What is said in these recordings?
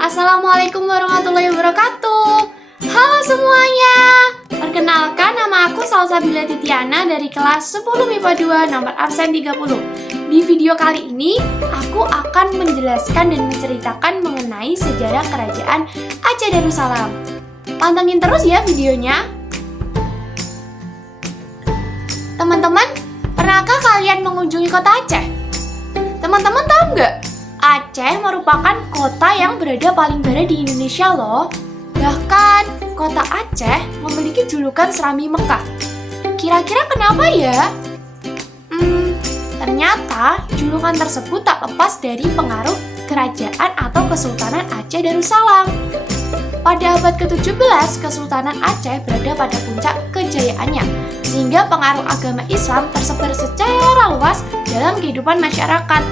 Assalamualaikum warahmatullahi wabarakatuh. Halo semuanya. Perkenalkan, nama aku Salsabila Titiana dari kelas 10 MIPA 2 nomor absen 30. Di video kali ini, aku akan menjelaskan dan menceritakan mengenai sejarah kerajaan Aceh Darussalam. Pantengin terus ya videonya. Teman-teman, pernahkah kalian mengunjungi kota Aceh? Teman-teman tahu nggak? Aceh merupakan kota yang berada paling barat di Indonesia loh. Bahkan, kota Aceh memiliki julukan Serambi Mekah. Kira-kira kenapa ya? Ternyata julukan tersebut tak lepas dari pengaruh kerajaan atau Kesultanan Aceh Darussalam. Pada abad ke-17, Kesultanan Aceh berada pada puncak kejayaannya, sehingga pengaruh agama Islam tersebar secara luas dalam kehidupan masyarakat.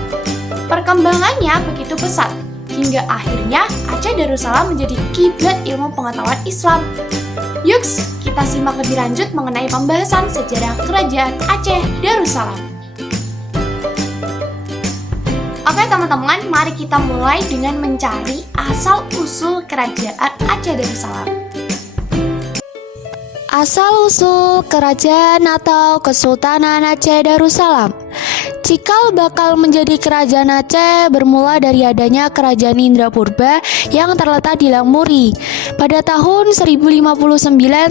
Perkembangannya begitu pesat, hingga akhirnya Aceh Darussalam menjadi kiblat ilmu pengetahuan Islam. Yuks, kita simak lebih lanjut mengenai pembahasan sejarah kerajaan Aceh Darussalam. Oke teman-teman, mari kita mulai dengan mencari asal-usul kerajaan Aceh Darussalam. Asal-usul kerajaan atau Kesultanan Aceh Darussalam. Cikal bakal menjadi kerajaan Aceh bermula dari adanya kerajaan Indrapurba yang terletak di Langmuri. Pada tahun 1059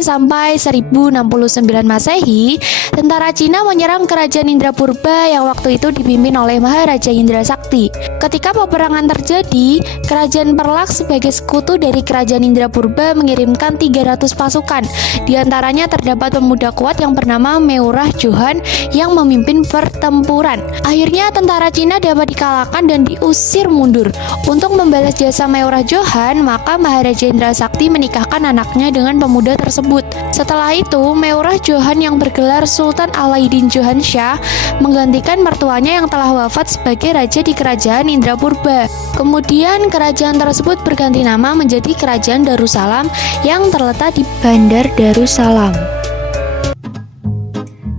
sampai 1069 Masehi, tentara Cina menyerang kerajaan Indrapurba yang waktu itu dipimpin oleh Maharaja Indra Sakti. Ketika peperangan terjadi, kerajaan Perlak sebagai sekutu dari kerajaan Indrapurba mengirimkan 300 pasukan. Di antaranya terdapat pemuda kuat yang bernama Meurah Johan yang memimpin pertempuran. Akhirnya tentara Cina dapat dikalahkan dan diusir mundur. Untuk membalas jasa Meurah Johan, maka Maharaja Indra Sakti menikahkan anaknya dengan pemuda tersebut. Setelah itu, Meurah Johan yang bergelar Sultan Alaiddin Johan Shah menggantikan mertuanya yang telah wafat sebagai raja di kerajaan Indrapurba. Kemudian kerajaan tersebut berganti nama menjadi Kerajaan Darussalam yang terletak di Bandar Darussalam.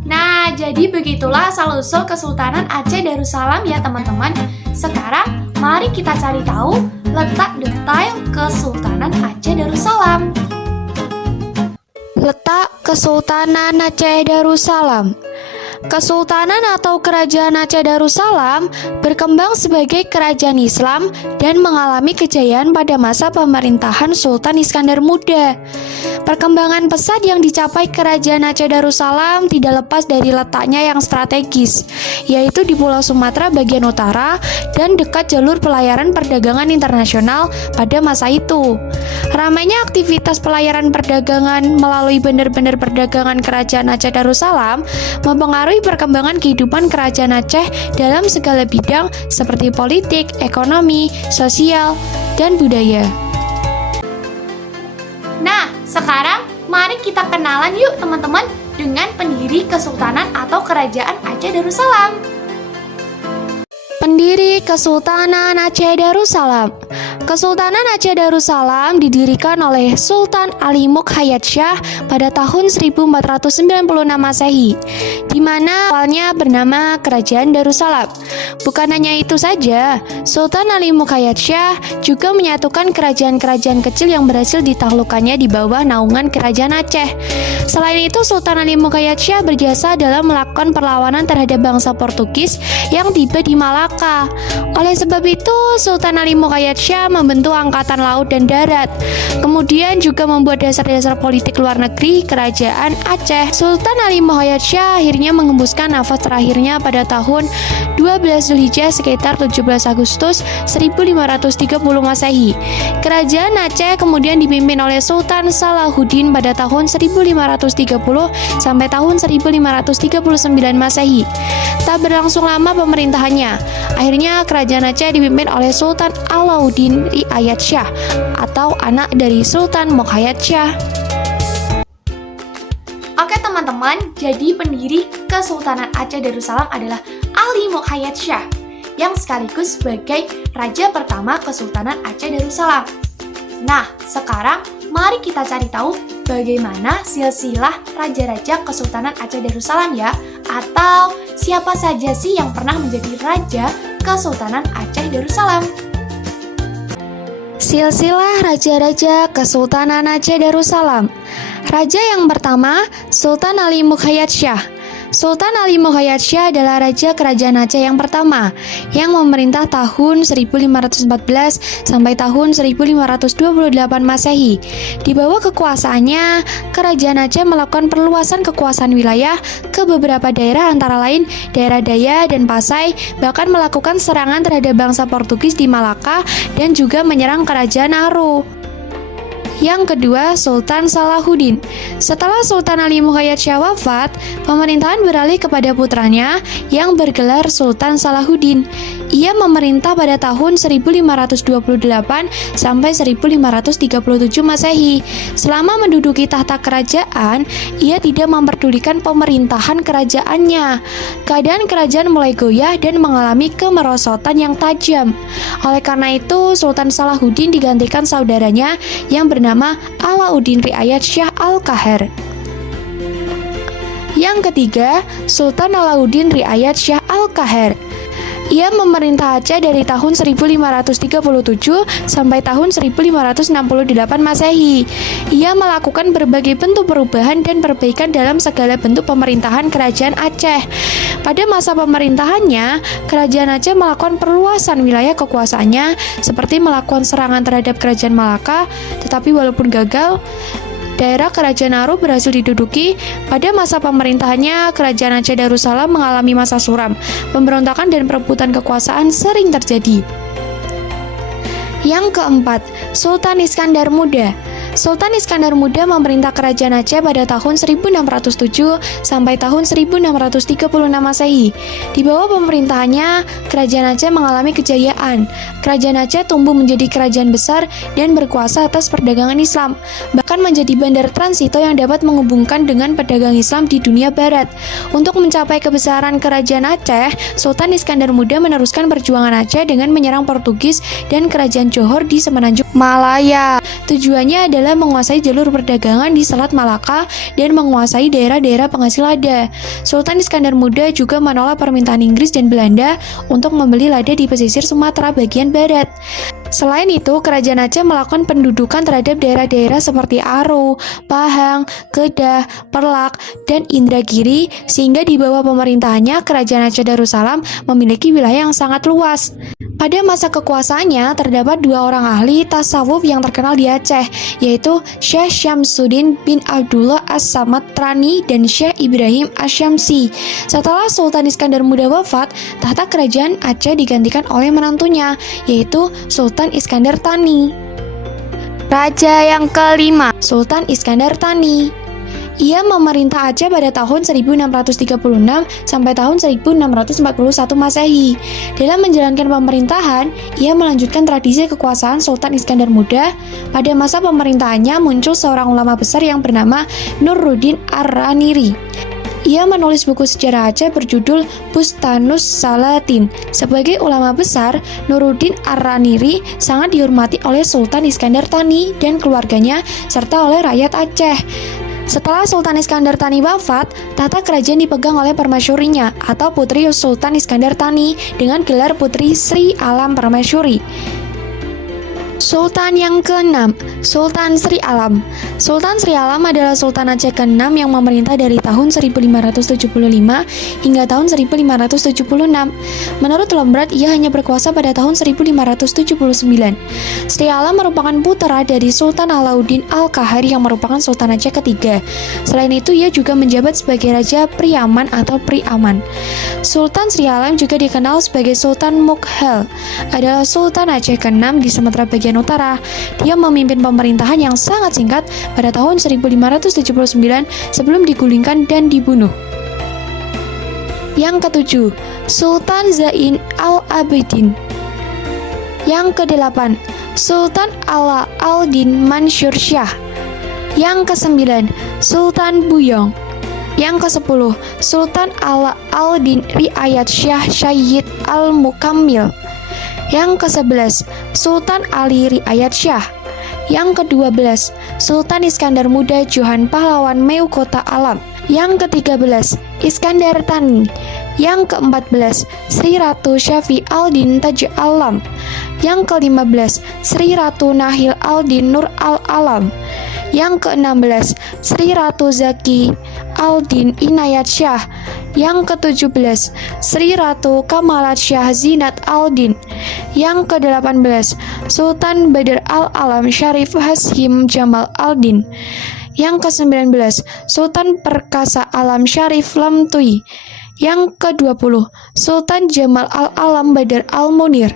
Nah, jadi begitulah asal-usul Kesultanan Aceh Darussalam ya teman-teman. Sekarang, mari kita cari tahu letak detail Kesultanan Aceh Darussalam. Letak Kesultanan Aceh Darussalam. Kesultanan atau Kerajaan Aceh Darussalam berkembang sebagai kerajaan Islam dan mengalami kejayaan pada masa pemerintahan Sultan Iskandar Muda. Perkembangan pesat yang dicapai Kerajaan Aceh Darussalam tidak lepas dari letaknya yang strategis, yaitu di Pulau Sumatera bagian utara dan dekat jalur pelayaran perdagangan internasional pada masa itu. Ramainya aktivitas pelayaran perdagangan melalui bandar-bandar perdagangan Kerajaan Aceh Darussalam mempengaruhi perkembangan kehidupan Kerajaan Aceh dalam segala bidang seperti politik, ekonomi, sosial, dan budaya. Nah, sekarang mari kita kenalan yuk teman-teman dengan pendiri Kesultanan atau Kerajaan Aceh Darussalam. Pendiri Kesultanan Aceh Darussalam. Kesultanan Aceh Darussalam didirikan oleh Sultan Ali Muk Hayat Shah pada tahun 1496 Masehi, di mana awalnya bernama Kerajaan Darussalam. Bukan hanya itu saja, Sultan Ali Muk Hayat Shah juga menyatukan kerajaan-kerajaan kecil yang berhasil ditaklukkannya di bawah naungan Kerajaan Aceh. Selain itu, Sultan Ali Muk Hayat Shah berjasa dalam melakukan perlawanan terhadap bangsa Portugis yang tiba di Malaka. Oleh sebab itu, Sultan Ali Muk Hayat Shah membentuk angkatan laut dan darat. Kemudian juga membuat dasar-dasar politik luar negeri Kerajaan Aceh. Sultan Ali Muk Hayat Shah akhirnya mengembuskan nafas terakhirnya pada tahun 12 Zulhijjah sekitar 17 Agustus 1530 Masehi. Kerajaan Aceh kemudian dipimpin oleh Sultan Salahuddin pada tahun 1530 sampai tahun 1539 Masehi. Tak berlangsung lama pemerintahannya. Akhirnya kerajaan Aceh dipimpin oleh Sultan Alauddin I Ayat Shah atau anak dari Sultan Muk Hayat Shah. Oke teman-teman, jadi pendiri Kesultanan Aceh Darussalam adalah Ali Muk Hayat Shah yang sekaligus sebagai raja pertama Kesultanan Aceh Darussalam. Nah, sekarang mari kita cari tahu bagaimana silsilah raja-raja Kesultanan Aceh Darussalam ya, atau siapa saja sih yang pernah menjadi raja Kesultanan Aceh Darussalam. Silsilah Raja-Raja Kesultanan Aceh Darussalam. Raja yang pertama, Sultan Ali Mukhayat Shah. Sultan Ali Mukhayat Shah adalah Raja Kerajaan Aceh yang pertama yang memerintah tahun 1514 sampai tahun 1528 Masehi. Di bawah kekuasaannya, Kerajaan Aceh melakukan perluasan kekuasaan wilayah ke beberapa daerah antara lain daerah Daya dan Pasai, bahkan melakukan serangan terhadap bangsa Portugis di Malaka dan juga menyerang Kerajaan Aro. Yang kedua, Sultan Salahuddin. Setelah Sultan Ali Mukhayat Shah wafat, pemerintahan beralih kepada putranya yang bergelar Sultan Salahuddin. Ia memerintah pada tahun 1528 sampai 1537 Masehi. Selama menduduki tahta kerajaan, ia tidak memperdulikan pemerintahan kerajaannya. Keadaan kerajaan mulai goyah dan mengalami kemerosotan yang tajam. Oleh karena itu, Sultan Salahuddin digantikan saudaranya yang bernama Alauddin Riayat Shah Al-Qahr. Yang ketiga, Sultan Alauddin Riayat Shah Al-Qahr. Ia memerintah Aceh dari tahun 1537 sampai tahun 1568 Masehi. Ia melakukan berbagai bentuk perubahan dan perbaikan dalam segala bentuk pemerintahan kerajaan Aceh. Pada masa pemerintahannya, kerajaan Aceh melakukan perluasan wilayah kekuasaannya seperti melakukan serangan terhadap kerajaan Malaka, tetapi walaupun gagal, daerah Kerajaan Aro berhasil diduduki. Pada masa pemerintahannya, Kerajaan Aceh Darussalam mengalami masa suram. Pemberontakan dan perebutan kekuasaan sering terjadi. Yang keempat, Sultan Iskandar Muda. Sultan Iskandar Muda memerintah Kerajaan Aceh pada tahun 1607 sampai tahun 1636 Masehi. Di bawah pemerintahannya, Kerajaan Aceh mengalami kejayaan. Kerajaan Aceh tumbuh menjadi kerajaan besar dan berkuasa atas perdagangan Islam, bahkan menjadi bandar transito yang dapat menghubungkan dengan pedagang Islam di dunia barat. Untuk mencapai kebesaran Kerajaan Aceh, Sultan Iskandar Muda meneruskan perjuangan Aceh dengan menyerang Portugis dan Kerajaan Johor di semenanjung Malaya. Tujuannya adalah menguasai jalur perdagangan di Selat Malaka dan menguasai daerah-daerah penghasil lada. Sultan Iskandar Muda juga menolak permintaan Inggris dan Belanda untuk membeli lada di pesisir Sumatera bagian barat. Selain itu, Kerajaan Aceh melakukan pendudukan terhadap daerah-daerah seperti Aro, Pahang, Kedah, Perlak, dan Indragiri, sehingga di bawah pemerintahannya, Kerajaan Aceh Darussalam memiliki wilayah yang sangat luas. Pada masa kekuasaannya, terdapat dua orang ahli tasawuf yang terkenal di Aceh, yaitu Syekh Syamsuddin bin Abdullah As-Samad Trani dan Syekh Ibrahim Asyamsi. Setelah Sultan Iskandar Muda wafat, tahta kerajaan Aceh digantikan oleh menantunya, yaitu Sultan Iskandar Tani. Raja yang kelima, Sultan Iskandar Tani. Ia memerintah Aceh pada tahun 1636 sampai tahun 1641 Masehi. Dalam menjalankan pemerintahan, ia melanjutkan tradisi kekuasaan Sultan Iskandar Muda. Pada masa pemerintahannya muncul seorang ulama besar yang bernama Nuruddin Ar-Raniri. Ia menulis buku sejarah Aceh berjudul Bustanus Salatin. Sebagai ulama besar, Nuruddin Ar-Raniri sangat dihormati oleh Sultan Iskandar Tani dan keluarganya serta oleh rakyat Aceh. Setelah Sultan Iskandar Tani wafat, tahta kerajaan dipegang oleh permasyurinya atau Putri Sultan Iskandar Tani dengan gelar Putri Sri Alam Permasyuri. Sultan yang keenam, Sultan Sri Alam. Sultan Sri Alam adalah Sultan Aceh ke-6 yang memerintah dari tahun 1575 hingga tahun 1576. Menurut Lombard, ia hanya berkuasa pada tahun 1579. Sri Alam merupakan putra dari Sultan Alauddin Al-Qahr yang merupakan Sultan Aceh ketiga. Selain itu, ia juga menjabat sebagai Raja Priaman atau Priaman. Sultan Sri Alam juga dikenal sebagai Sultan Mughal, adalah Sultan Aceh ke-6 di Sumatera bagian utara. Dia memimpin pemerintahan yang sangat singkat pada tahun 1579 sebelum digulingkan dan dibunuh. Yang ketujuh, Sultan Zain Al-Abidin. Yang kedelapan, Sultan Ala al-Din Mansur Shah. Yang kesembilan, Sultan Buyong. Yang ke-10, Sultan Ala al-Din Riayat Shah Syed Al-Mukammil. Yang ke-11, Sultan Ali Riayat Shah. Yang ke-12, Sultan Iskandar Muda Johan Pahlawan Meukota Alam. Yang ke-13, Iskandar Tani. Yang ke-14, Sri Ratu Syafi Al-Din Taj Alam. Yang ke-15, Sri Ratu Nahil Aldin Nur Al-Alam. Yang ke-16, Sri Ratu Zaki Aldin Inayat Syah. Yang ke-17, Sri Ratu Kamalat Syah Zinat Aldin. Yang ke-18, Sultan Badr Al-Alam Syarif Hashim Jamal Aldin. Yang ke-19, Sultan Perkasa Alam Syarif Lamtui. Yang ke-20, Sultan Jamal Al-Alam Badr Al-Munir.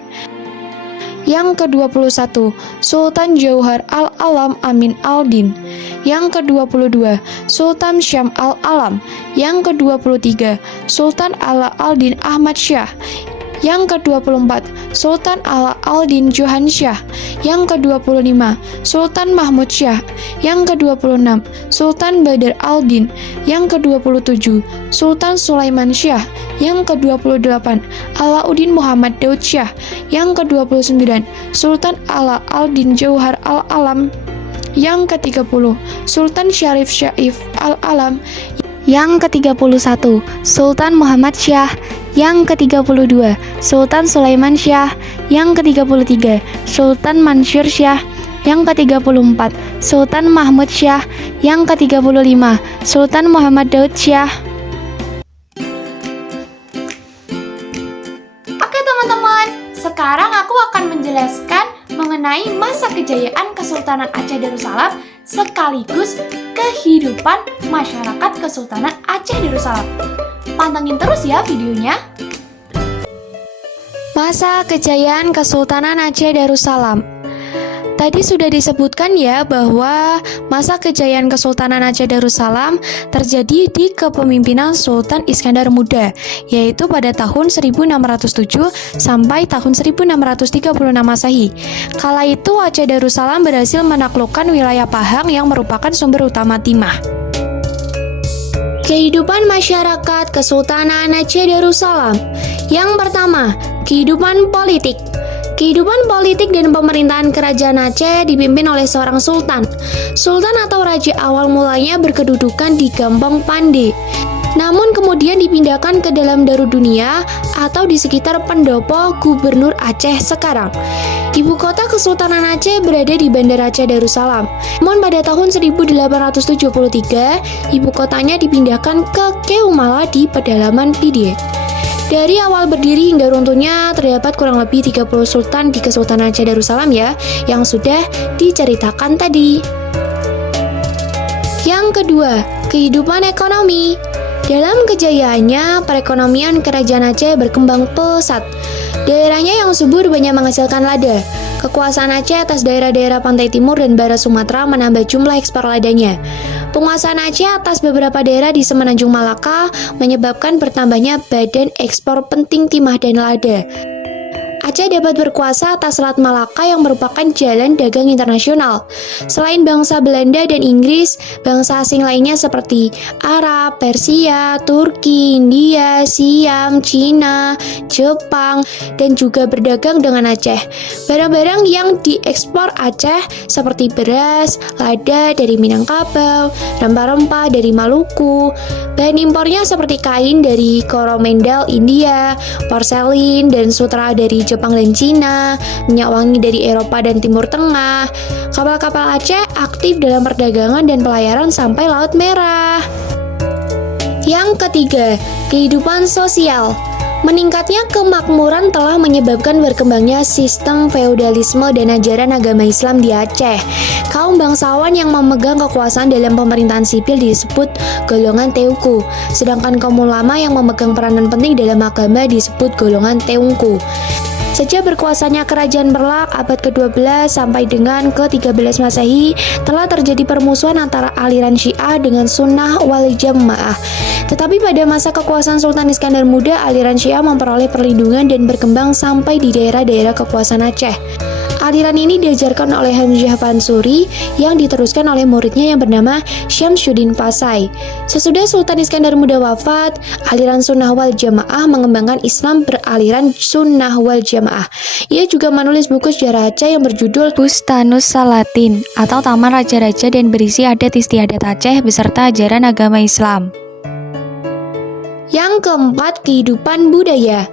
Yang ke-21, Sultan Jauhar Al-Alam Amin Aldin. Yang ke-22, Sultan Syam Al-Alam. Yang ke-23, Sultan Ala Aldin Ahmad Syah. Yang ke-24, Sultan Ala Aldin Johan Syah. Yang ke-25, Sultan Mahmud Syah. Yang ke-26, Sultan Badr Aldin. Yang ke-27, Sultan Sulaiman Syah. Yang ke-28, Alauddin Muhammad Daud Syah. Yang ke-29, Sultan Ala Aldin Jauhar Al-Alam. Yang ke-30, Sultan Syarif Syaif Al-Alam. Yang ke-31, Sultan Muhammad Syah. Yang ke-32, Sultan Sulaiman Syah. Yang ke-33, Sultan Mansur Syah. Yang ke-34, Sultan Mahmud Syah. Yang ke-35, Sultan Muhammad Daud Syah. Oke teman-teman, sekarang aku akan menjelaskan mengenai masa kejayaan Kesultanan Aceh Darussalam sekaligus kehidupan masyarakat Kesultanan Aceh Darussalam. Pantengin terus ya videonya. Masa kejayaan Kesultanan Aceh Darussalam. Tadi sudah disebutkan ya bahwa masa kejayaan Kesultanan Aceh Darussalam terjadi di kepemimpinan Sultan Iskandar Muda, yaitu pada tahun 1607 sampai tahun 1636 Masehi. Kala itu Aceh Darussalam berhasil menaklukkan wilayah Pahang yang merupakan sumber utama timah. Kehidupan masyarakat Kesultanan Aceh Darussalam. Yang pertama, kehidupan politik. Kehidupan politik dan pemerintahan kerajaan Aceh dipimpin oleh seorang sultan. Sultan atau raja awal mulanya berkedudukan di Gampong Pande, namun kemudian dipindahkan ke dalam Darudunia atau di sekitar pendopo Gubernur Aceh sekarang. Ibu kota Kesultanan Aceh berada di Bandar Aceh Darussalam. Namun pada tahun 1873, ibu kotanya dipindahkan ke Keumala di pedalaman Pide. Dari awal berdiri hingga runtuhnya terdapat kurang lebih 30 sultan di Kesultanan Aceh Darussalam ya, yang sudah diceritakan tadi. Yang kedua, kehidupan ekonomi. Dalam kejayaannya, perekonomian kerajaan Aceh berkembang pesat. Daerahnya yang subur banyak menghasilkan lada. Kekuasaan Aceh atas daerah-daerah pantai timur dan barat Sumatera menambah jumlah ekspor ladanya. Penguasaan Aceh atas beberapa daerah di Semenanjung Malaka menyebabkan bertambahnya badan ekspor penting timah dan lada. Aceh dapat berkuasa atas Selat Malaka yang merupakan jalan dagang internasional. Selain bangsa Belanda dan Inggris, bangsa asing lainnya seperti Arab, Persia, Turki, India, Siam, Cina, Jepang, dan juga berdagang dengan Aceh. Barang-barang yang diekspor Aceh seperti beras, lada dari Minangkabau, rempah-rempah dari Maluku, bahan impornya seperti kain dari Coromandel, India, porselin dan sutra dari Jepang dan Cina, minyak wangi dari Eropa dan Timur Tengah. Kapal-kapal Aceh aktif dalam perdagangan dan pelayaran sampai Laut Merah. Yang ketiga, kehidupan sosial. Meningkatnya kemakmuran telah menyebabkan berkembangnya sistem feodalisme dan ajaran agama Islam di Aceh. Kaum bangsawan yang memegang kekuasaan dalam pemerintahan sipil disebut golongan Teungku, sedangkan kaum ulama yang memegang peranan penting dalam agama disebut golongan Teungku. Sejak berkuasanya Kerajaan Berlak abad ke-12 sampai dengan ke-13 Masehi, telah terjadi permusuhan antara aliran Syiah dengan Sunnah wal Jamaah. Tetapi pada masa kekuasaan Sultan Iskandar Muda, aliran Syiah memperoleh perlindungan dan berkembang sampai di daerah-daerah kekuasaan Aceh. Aliran ini diajarkan oleh Hamzah Pansuri yang diteruskan oleh muridnya yang bernama Syamsuddin Pasai. Sesudah Sultan Iskandar Muda wafat, aliran Sunnah wal Jamaah mengembangkan Islam beraliran Sunnah wal Jamaah. Ia juga menulis buku sejarah Aceh yang berjudul Bustanus Salatin atau Taman Raja-Raja dan berisi adat istiadat Aceh beserta ajaran agama Islam. Yang keempat, kehidupan budaya.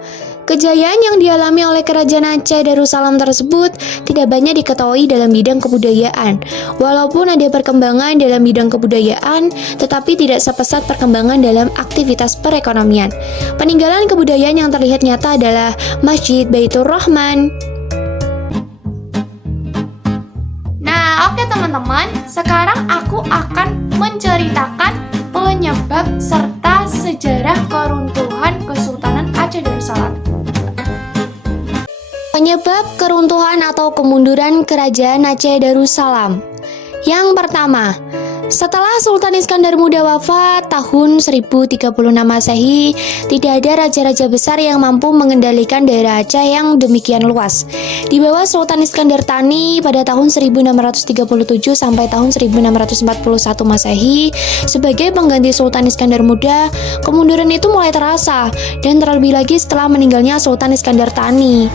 Kejayaan yang dialami oleh Kerajaan Aceh Darussalam tersebut tidak banyak diketahui dalam bidang kebudayaan. Walaupun ada perkembangan dalam bidang kebudayaan, tetapi tidak sepesat perkembangan dalam aktivitas perekonomian. Peninggalan kebudayaan yang terlihat nyata adalah Masjid Baitur Rahman. Nah, oke teman-teman, sekarang aku akan menceritakan penyebab serta sejarah keruntuhan Kesultanan Aceh Darussalam. Penyebab keruntuhan atau kemunduran Kerajaan Aceh Darussalam. Yang pertama, setelah Sultan Iskandar Muda wafat tahun 1036 Masehi, tidak ada raja-raja besar yang mampu mengendalikan daerah Aceh yang demikian luas. Di bawah Sultan Iskandar Thani pada tahun 1637 sampai tahun 1641 Masehi, sebagai pengganti Sultan Iskandar Muda, kemunduran itu mulai terasa, dan terlebih lagi setelah meninggalnya Sultan Iskandar Thani.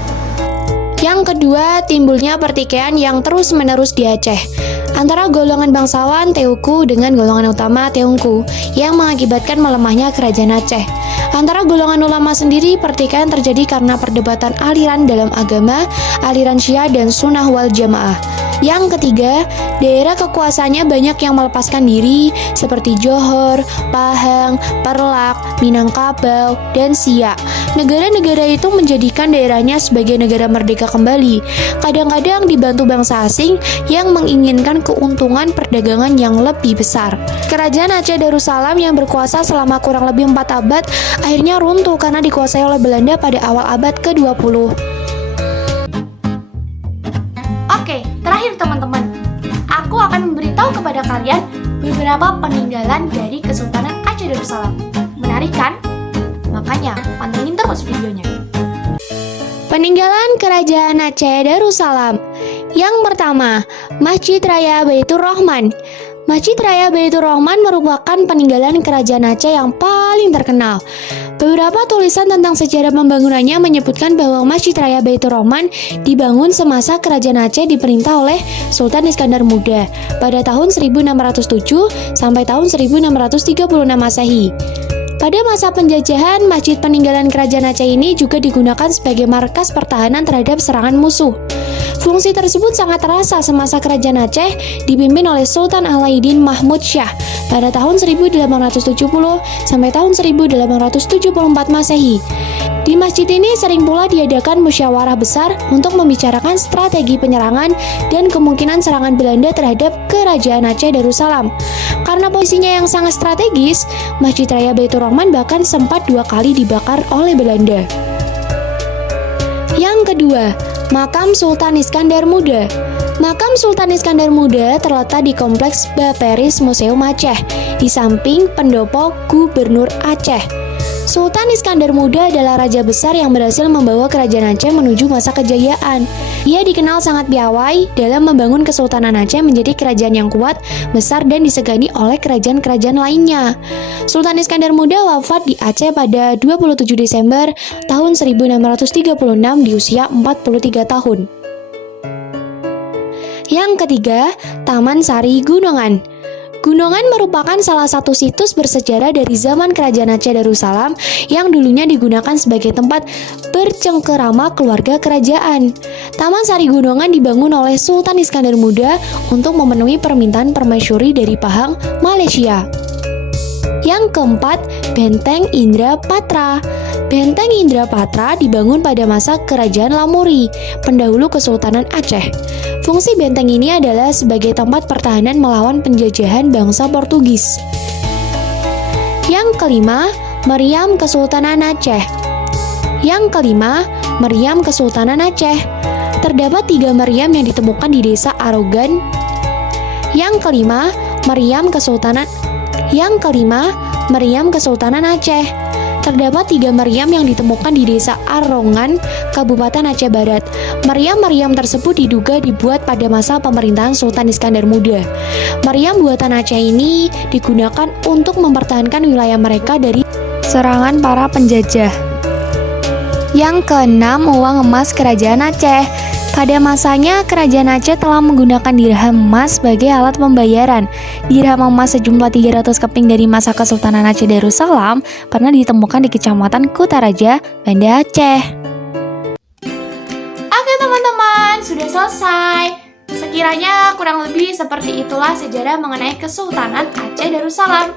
Yang kedua, timbulnya pertikaian yang terus-menerus di Aceh antara golongan bangsawan Tehuku dengan golongan utama Tiongku yang mengakibatkan melemahnya kerajaan Aceh. Antara golongan ulama sendiri, pertikaian terjadi karena perdebatan aliran dalam agama, aliran Syiah dan Sunnah wal Jamaah. Yang ketiga, daerah kekuasaannya banyak yang melepaskan diri seperti Johor, Pahang, Perlak, Minangkabau, dan Siak. Negara-negara itu menjadikan daerahnya sebagai negara merdeka kembali, kadang-kadang dibantu bangsa asing yang menginginkan keuntungan perdagangan yang lebih besar. Kerajaan Aceh Darussalam yang berkuasa selama kurang lebih 4 abad akhirnya runtuh karena dikuasai oleh Belanda pada awal abad ke-20. Oke, terakhir teman-teman, aku akan memberitahu kepada kalian beberapa peninggalan dari Kesultanan Aceh Darussalam. Menarik kan? Makanya pantengin terus videonya. Peninggalan Kerajaan Aceh Darussalam. Yang pertama, Masjid Raya Baitur Rahman. Masjid Raya Baitur Rahman merupakan peninggalan Kerajaan Aceh yang paling terkenal. Beberapa tulisan tentang sejarah pembangunannya menyebutkan bahwa Masjid Raya Baitur Rahman dibangun semasa Kerajaan Aceh diperintah oleh Sultan Iskandar Muda pada tahun 1607 sampai tahun 1636 Masehi. Pada masa penjajahan, masjid peninggalan Kerajaan Aceh ini juga digunakan sebagai markas pertahanan terhadap serangan musuh. Fungsi tersebut sangat terasa semasa Kerajaan Aceh dipimpin oleh Sultan Alauddin Mahmud Shah pada tahun 1870 sampai tahun 1874 Masehi. Di masjid ini sering pula diadakan musyawarah besar untuk membicarakan strategi penyerangan dan kemungkinan serangan Belanda terhadap Kerajaan Aceh Darussalam. Karena posisinya yang sangat strategis, Masjid Raya Baitur Rahman bahkan sempat 2 kali dibakar oleh Belanda. Yang kedua, Makam Sultan Iskandar Muda. Makam Sultan Iskandar Muda terletak di Kompleks Baperis Museum Aceh, di samping pendopo Gubernur Aceh. Sultan Iskandar Muda adalah raja besar yang berhasil membawa kerajaan Aceh menuju masa kejayaan. Ia dikenal sangat piawai dalam membangun Kesultanan Aceh menjadi kerajaan yang kuat, besar, dan disegani oleh kerajaan-kerajaan lainnya. Sultan Iskandar Muda wafat di Aceh pada 27 Desember tahun 1636 di usia 43 tahun. Yang ketiga, Taman Sari Gunungan. Gunungan merupakan salah satu situs bersejarah dari zaman Kerajaan Aceh Darussalam yang dulunya digunakan sebagai tempat bercengkerama keluarga kerajaan. Taman Sari Gunungan dibangun oleh Sultan Iskandar Muda untuk memenuhi permintaan permaisuri dari Pahang, Malaysia. Yang keempat, Benteng Indrapatra. Benteng Indrapatra dibangun pada masa Kerajaan Lamuri, pendahulu Kesultanan Aceh. Fungsi benteng ini adalah sebagai tempat pertahanan melawan penjajahan bangsa Portugis. Yang kelima, Meriam Kesultanan Aceh. Yang kelima, Meriam Kesultanan Aceh. Terdapat 3 meriam yang ditemukan di desa Arogan. Yang kelima, Meriam Kesultanan Aceh. Terdapat 3 meriam yang ditemukan di desa Arongan, Kabupaten Aceh Barat. Meriam-meriam tersebut diduga dibuat pada masa pemerintahan Sultan Iskandar Muda. Meriam buatan Aceh ini digunakan untuk mempertahankan wilayah mereka dari serangan para penjajah. Yang keenam, uang emas Kerajaan Aceh. Pada masanya, kerajaan Aceh telah menggunakan dirham emas sebagai alat pembayaran. Dirham emas sejumlah 300 keping dari masa Kesultanan Aceh Darussalam pernah ditemukan di Kecamatan Kutaraja, Banda Aceh. Oke teman-teman, sudah selesai. Sekiranya kurang lebih seperti itulah sejarah mengenai Kesultanan Aceh Darussalam.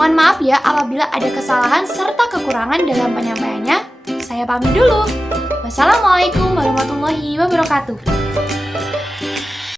Mohon maaf ya apabila ada kesalahan serta kekurangan dalam penyampaiannya. Saya pamit dulu. Wassalamualaikum warahmatullahi wabarakatuh.